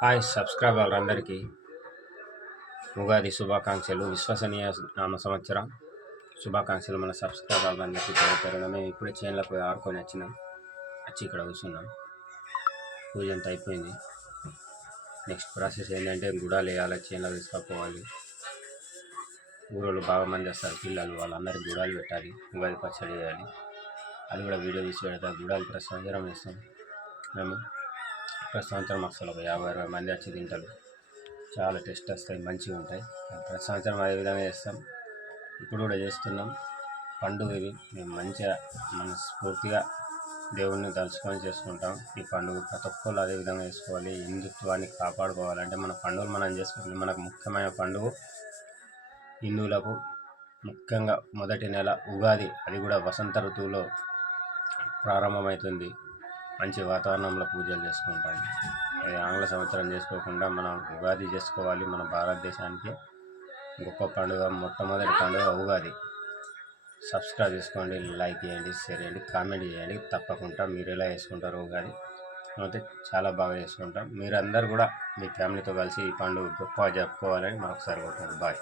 Hi సబ్స్క్రైబర్లందరికీ Ugadi శుభాకాంక్షలు. విశ్వసనీయ నామ సంవత్సరం శుభాకాంక్షలు. మన సబ్స్క్రైబర్లందరికీ పేరు మేము ఇప్పుడే చేనులకు ఆడుకొని వచ్చి ఇక్కడ కూర్చున్నాం. పూజ అంతా అయిపోయింది. నెక్స్ట్ ప్రాసెస్ ఏంటంటే గుడాలు వేయాలి, చేనులో తీసుకుపోవాలి. ఊళ్ళో బాగా మంది వస్తారు పిల్లలు, వాళ్ళందరికీ గుడాలు పెట్టాలి, ఉగాది పచ్చడి చేయాలి. అది కూడా వీడియో తీసి పెడతా. గుడాలు ప్రతి సంవత్సరం వేస్తాం మేము. ప్రతి సంవత్సరం అసలు ఒక 50-60 మంది వచ్చి తింటారు. చాలా టేస్ట్ వస్తాయి, మంచిగా ఉంటాయి. ప్రతి సంవత్సరం అదే విధంగా చేస్తాం, ఇప్పుడు కూడా చేస్తున్నాం. పండుగ ఇది మేము మంచిగా మనస్ఫూర్తిగా దేవుణ్ణి తలుచుకొని చేసుకుంటాం. ఈ పండుగ ప్రతి ఒక్కళ్ళు అదే విధంగా చేసుకోవాలి. హిందుత్వాన్ని కాపాడుకోవాలంటే మన పండుగలు మనం చేసుకోవాలి. మనకు ముఖ్యమైన పండుగ హిందువులకు ముఖ్యంగా మొదటి నెల ఉగాది. అది కూడా వసంత ఋతువులో ప్రారంభమవుతుంది. మంచి వాతావరణంలో పూజలు చేసుకుంటాం. ఆంగ్ల సంవత్సరం చేసుకోకుండా మనం ఉగాది చేసుకోవాలి. మన భారతదేశానికి గొప్ప పండుగ, మొట్టమొదటి పండుగ ఉగాది. సబ్స్క్రైబ్ చేసుకోండి, లైక్ చేయండి, షేర్ చేయండి, కామెంట్ చేయండి. తప్పకుండా మీరు ఎలా చేసుకుంటారు ఉగాది అయితే చాలా బాగా చేసుకుంటాం. మీరందరూ కూడా మీ ఫ్యామిలీతో కలిసి ఈ పండుగ గొప్పగా జరుపుకోవాలని మరొకసారి కోరుకుంటున్నాను. బాయ్.